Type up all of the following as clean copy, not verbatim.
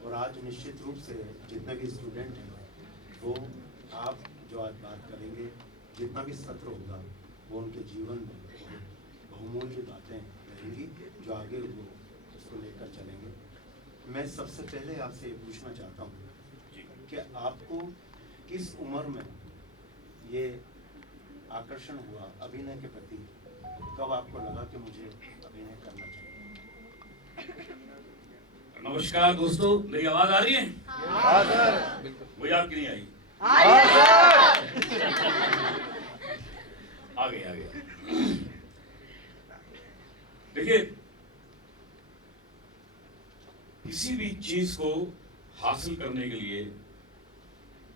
और आज निश्चित रूप से जितने भी स्टूडेंट हैं वो आप जो आज बात करेंगे, जितना भी सत्र होगा वो उनके जीवन में बहुमूल्य बातें रहेंगी जो आगे वो उसको लेकर चलेंगे। मैं सबसे पहले आपसे ये पूछना चाहता हूँ कि आपको किस उम्र में ये आकर्षण हुआ अभिनय के प्रति, कब आपको लगा कि मुझे अभिनय करना चाहिए? नमस्कार दोस्तों, मेरी आवाज आ रही है? हाँ सर। मुझे आपकी नहीं आई। आ गया। देखिए, किसी भी चीज को हासिल करने के लिए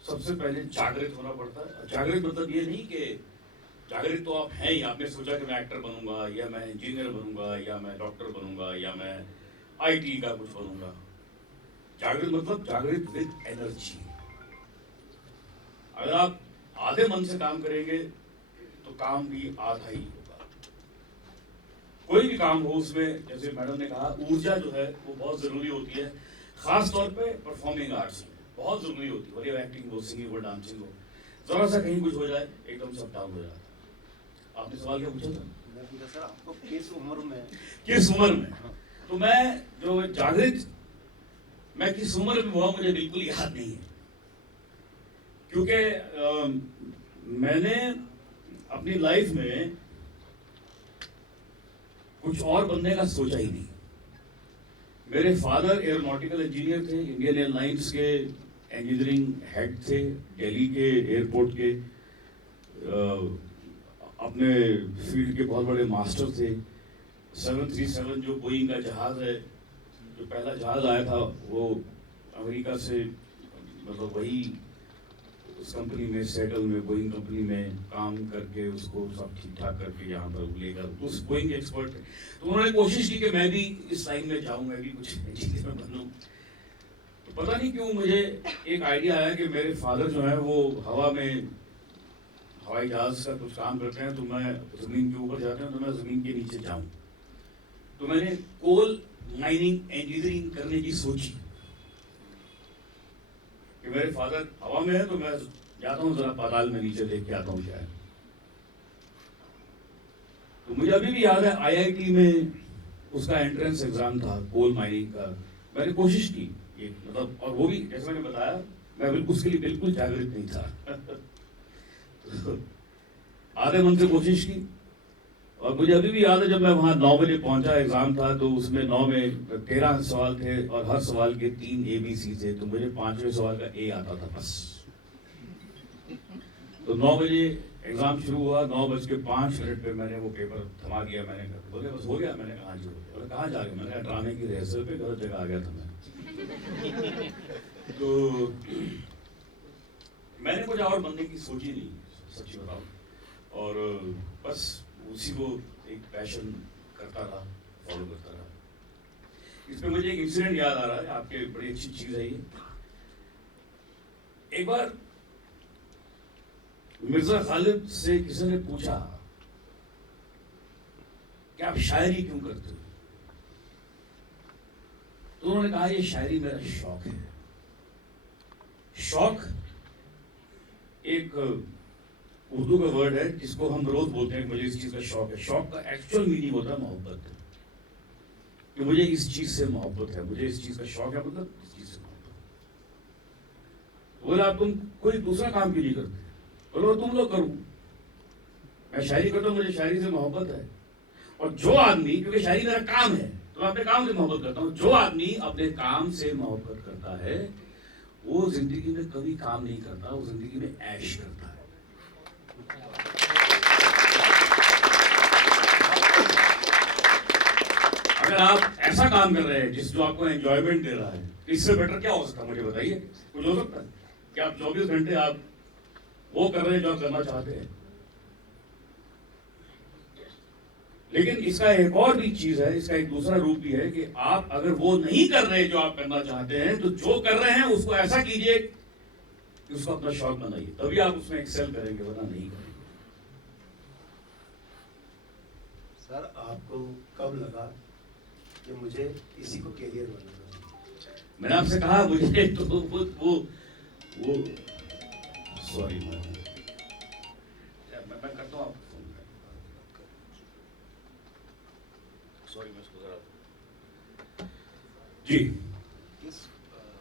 सबसे पहले जागृत होना पड़ता है। जागृत मतलब ये नहीं कि जागृत तो आप हैं ही, आपने सोचा कि मैं एक्टर बनूंगा या मैं इंजीनियर बनूंगा या मैं डॉक्टर बनूंगा या मैं आईटी का कुछ बनूंगा। जागृत मतलब जागृत विद एनर्जी। अगर आप आधे मन से काम करेंगे तो काम भी आधा ही होगा। कोई भी काम हो उसमें, जैसे मैडम ने कहा, ऊर्जा जो है वो बहुत जरूरी होती है। खास तौर पे परफॉर्मिंग आर्ट्स में बहुत जरूरी होती है। और एक्टिंग हो, सिंगिंग हो, डांसिंग हो, जरा सा कहीं कुछ हो जाए एकदम सब डाउन हो जाता है। आपने सवाल क्या पूछा था? मैं पूछा सर आपको किस उम्र में? तो मैं जो जागृत मैं किस उम्र में हुआ मुझे बिल्कुल याद नहीं है, क्योंकि मैंने अपनी लाइफ में कुछ और बनने का सोचा ही नहीं। मेरे फादर एरोनॉटिकल इंजीनियर थे, इंडियन एयरलाइंस के इंजीनियरिंग हेड थे, दिल्ली के एयरपोर्ट के अपने फील्ड के बहुत बड़े मास्टर थे। 737 जो बोइंग का जहाज है, जो पहला जहाज आया था वो अमेरिका से, मतलब वही उस कंपनी में सेटल में बोइंग कंपनी में काम करके उसको सब ठीक ठाक करके यहाँ पर लेकर उस बोइंग एक्सपर्ट थे। तो उन्होंने कोशिश की कि मैं भी इस लाइन में जाऊँ, मैं भी कुछ इंजीनियर बनूँ। तो पता नहीं क्यों मुझे एक आइडिया आया कि मेरे फादर जो है वो हवा में हवाई जहाज का कुछ काम करते हैं, तो मैं जमीन के ऊपर जाते हैं तो मैं जमीन के नीचे जाऊँ। तो मैंने कोल माइनिंग इंजीनियरिंग करने की सोची कि मेरे फादर हवा में है तो मैं जाता हूँ जरा पाताल में नीचे देख के आता हूँ क्या है। तो मुझे अभी भी याद है आईआईटी में उसका एंट्रेंस एग्जाम था कोल माइनिंग का। मैंने कोशिश की ये, मतलब, और वो भी जैसे मैंने बताया मैं बिल्कुल उसके लिए बिल्कुल जागृत नहीं था। तो आधे मन से कोशिश की। और मुझे अभी भी याद है जब मैं वहां 9 बजे पहुंचा, एग्जाम था, तो उसमें 9 में 13 सवाल थे और हर सवाल के 3 ABC थे। तो मुझे 5वें सवाल का A आता था बस। तो 9 बजे एग्जाम शुरू हुआ, 9:05 पे मैंने वो पेपर थमा दिया। मैंने कहा बोले बस हो गया। मैंने कहा जी हो गया। बोले कहाँ जा रहे? मैंने कहा ड्रामे की रिहर्सल पे, गलत जगह आ गया था मैं। तो मैंने कुछ और बनने की सोची नहीं, सच्ची बताऊं। और बस उसी को एक पैशन करता रहा, फॉलो करता रहा। इसमें मुझे एक इंसिडेंट याद आ रहा है, आपके बड़ी अच्छी चीज है ये। एक बार मिर्जा गालिब से किसी ने पूछा कि आप शायरी क्यों करते हो? तो उन्होंने कहा ये शायरी मेरा शौक है। शौक एक उर्दू का वर्ड है जिसको हम रोज बोलते हैं, मुझे इस चीज का शौक है। शौक का एक्चुअल मीनिंग होता है मोहब्बत, कि मुझे इस चीज से मोहब्बत है, मुझे इस चीज का शौक है, मतलब इस चीज से मोहब्बत। बोला आप तुम कोई दूसरा काम क्यों नहीं करते? बोलो तुम लोग करो। मैं शायरी करता हूँ, मुझे शायरी से मोहब्बत है। और जो आदमी, क्योंकि शायरी मेरा काम है तो मैं अपने काम से मोहब्बत करता हूँ, जो आदमी अपने काम से मोहब्बत करता है वो जिंदगी में कभी काम नहीं करता, वो जिंदगी में ऐश करता है। अगर आप ऐसा काम कर रहे हैं जो आपको एंजॉयमेंट दे रहा है, इससे बेटर क्या हो सकता है? मुझे बताइए, कुछ हो सकता है कि आप 24 घंटे आप वो कर रहे हैं जो आप करना चाहते हैं? लेकिन इसका एक और भी चीज है, इसका एक दूसरा रूप भी है कि आप अगर वो नहीं कर रहे जो आप करना चाहते हैं, तो जो कर रहे हैं उसको ऐसा कीजिए कि उसको अपना शौक बनाइए, तभी आप उसमें एक्सेल करेंगे, वरना नहीं करेंगे। सर आपको कब लगा कि मुझे इसी को कैरियर बनाना? मैंने आपसे कहा मुझे तो वो सॉरी मैं करता हूँ आपको फोन। सॉरी मैं इसको जरा जी।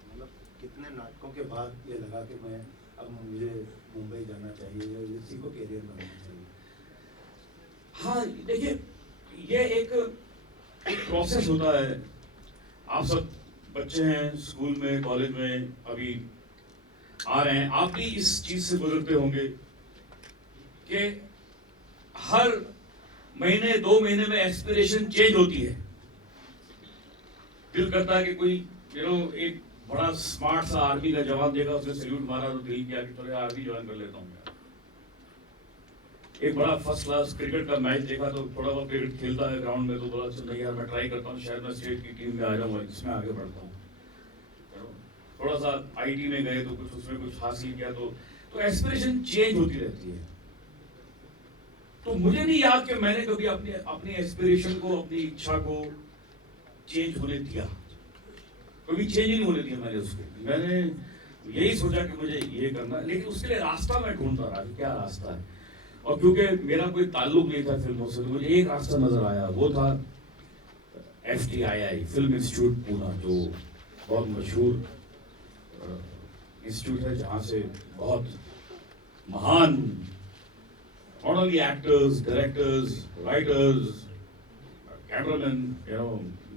मतलब कितने नाटकों के बाद ये लगा कि मैं अब मुझे मुंबई जाना चाहिए या इसी को कैरियर बनाना चाहिए? हाँ देखिए, ये एक प्रोसेस होता है। आप सब बच्चे हैं, स्कूल में कॉलेज में अभी आ रहे हैं, आप भी इस चीज से गुजरते होंगे कि हर महीने 2 महीने में एस्पिरेशन चेंज होती है। दिल करता है कि कोई एक बड़ा स्मार्ट सा आर्मी का जवान देखा, उसने सैल्यूट मारा तो दिल किया कि चलो आर्मी ज्वाइन कर लेता हूँ। एक बड़ा फर्स्ट क्लास क्रिकेट का मैच देखा तो थोड़ा बहुत क्रिकेट खेलता है ग्राउंड में, तो बोला चलो नहीं यार मैं ट्राई करता हूँ, शायद मैं स्टेट की टीम में आ जाऊँ, इसमें आगे बढ़ता हूँ। थोड़ा सा आईटी में गए तो कुछ उसमें कुछ हासिल किया, तो एस्पिरेशन चेंज होती रहती है। तो मुझे नहीं याद कि मैंने कभी अपनी एस्पिरेशन को, अपनी इच्छा को चेंज होने दिया। कभी चेंज नहीं होने दिया मैंने उसको। मैंने यही सोचा कि मुझे ये करना है, लेकिन उसके लिए रास्ता मैं ढूंढता रहा कि क्या रास्ता है। और क्योंकि मेरा कोई ताल्लुक नहीं था फिल्मों से, तो मुझे एक रास्ता नजर आया, वो था FTII फिल्म इंस्टीट्यूट पूना, जो बहुत मशहूर इंस्टीट्यूट है, जहाँ से बहुत महान not only actors, directors, writers, cameramen,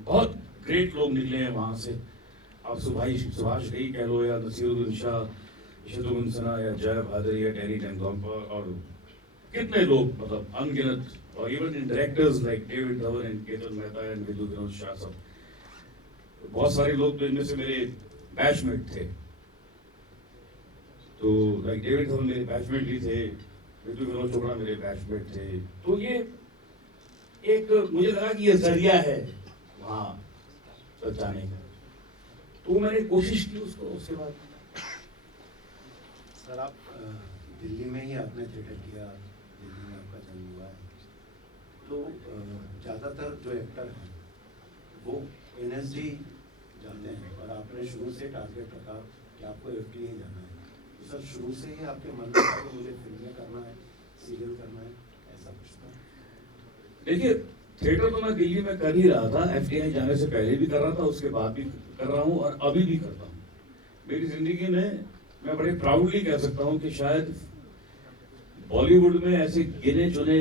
बहुत ग्रेट लोग निकले हैं वहाँ से। आप सुभाष घई कह लो, या नसीरुद्दीन शाह, शत्रुघ्न सिन्हा, या जय बहादुर, या डैनी टेंगोंपा, और कितने लोग, मतलब अनगिनत, और even in directors like David Dhawan and Ketan Mehta and Vidhu Vinod Shah, सब बहुत सारे लोग तो इनमें से मेरे बैचमेट थे। तो लाइक डेविड धवन मेरे बैचमेट भी थे, विदु विनोद चोपड़ा मेरे बैचमेट थे। तो ये एक मुझे लगा कि ये जरिया है वहाँ तक जाने का, तो मैंने कोशिश की उसको। उसके बाद सर आप दिल्ली में ही आपने थिएटर किया, दिल्ली में आपका जन्म हुआ है, तो ज़्यादातर जो एक्टर हैं वो NSD जाते हैं, और आपने शुरू से टारगेट रखा कि आपको FTA जाना है। तो सर शुरू से ही आपके मन में था कि मुझे फिल्में करना है, सीरियल करना है, ऐसा कुछ था? देखिए, थिएटर तो मैं दिल्ली में कर ही रहा था, FTI जाने से पहले भी कर रहा था, उसके बाद भी कर रहा हूँ, और अभी भी करता हूँ। मेरी जिंदगी में मैं बड़े प्राउडली कह सकता हूँ कि शायद बॉलीवुड में ऐसे गिने चुने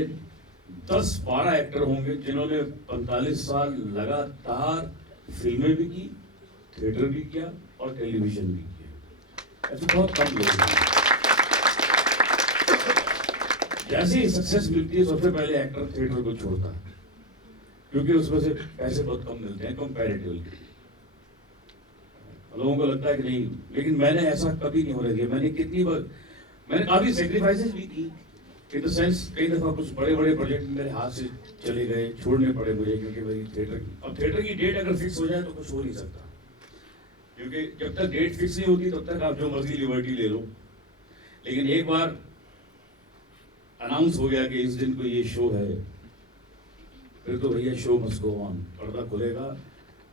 10-12 एक्टर होंगे जिन्होंने 45 साल लगातार फिल्में भी की, थिएटर भी किया और टेलीविजन भी किया। ऐसे बहुत कम लोग हैं। जैसे ही सक्सेस मिलती है, सबसे पहले एक्टर थिएटर को छोड़ता है, क्योंकि उसमें से पैसे बहुत कम मिलते हैं कंपैरेटिवली। लोगों को लगता है कि नहीं, लेकिन मैंने ऐसा कभी नहीं होने दिया। मैंने काफी सेक्रीफाइसेस भी की, इन द सेंस कई दफा कुछ बड़े बड़े प्रोजेक्ट मेरे हाथ से चले गए, छोड़ने पड़े मुझे, क्योंकि मेरी थिएटर की डेट अगर फिक्स हो जाए तो कुछ हो नहीं सकता, क्योंकि जब तक डेट फिक्स नहीं होती तब तक आप जो मर्जी लिबर्टी ले लो। लेकिन एक बार अनाउंस हो गया कि इस दिन को ये शो है, फिर तो भैया शो मस्ट गो ऑन। पर्दा खुलेगा,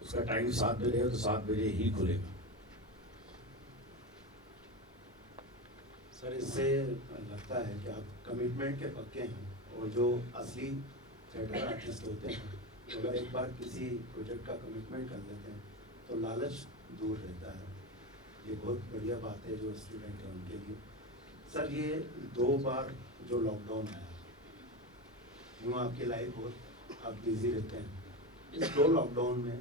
उसका टाइम 7 बजे है तो 7 बजे ही खुलेगा। सर इससे लगता है कि आप कमिटमेंट के पक्के हैं, और जो असली थिएटर आर्टिस्ट होते हैं अगर एक बार किसी प्रोजेक्ट का कमिटमेंट कर लेते हैं तो लालच दूर रहता है। ये बहुत बढ़िया बात है जो स्टूडेंट हैं उनके लिए। सर ये 2 बार जो लॉकडाउन आया, यूँ आपकी लाइफ बहुत आप बिजी रहते हैं, इस 2 लॉकडाउन में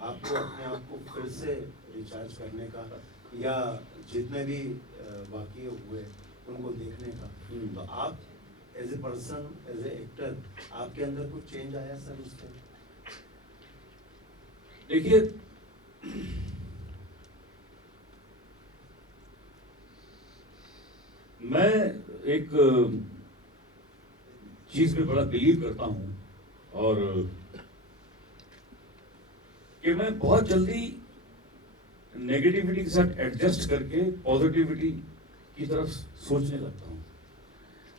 आपको अपने आप को फिर से रिचार्ज करने का, या जितने भी बाकी हुए उनको देखने का, तो आप as a person, as a actor, आपके अंदर कुछ चेंज आया सर उससे? देखिए, मैं एक चीज में बड़ा बिलीव करता हूं, और कि मैं बहुत जल्दी नेगेटिविटी के साथ एडजस्ट करके पॉजिटिविटी की तरफ सोचने लगता हूँ।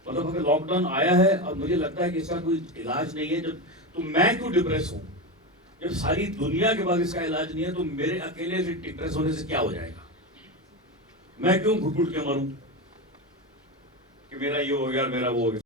मतलब अगर लॉकडाउन आया है और मुझे लगता है कि इसका कोई इलाज नहीं है, जब तो मैं क्यों डिप्रेस हूँ, जब सारी दुनिया के पास इसका इलाज नहीं है तो मेरे अकेले से टिकट्स होने से क्या हो जाएगा? मैं क्यों घुट घुट के मरूं कि मेरा ये हो गया मेरा वो हो गया?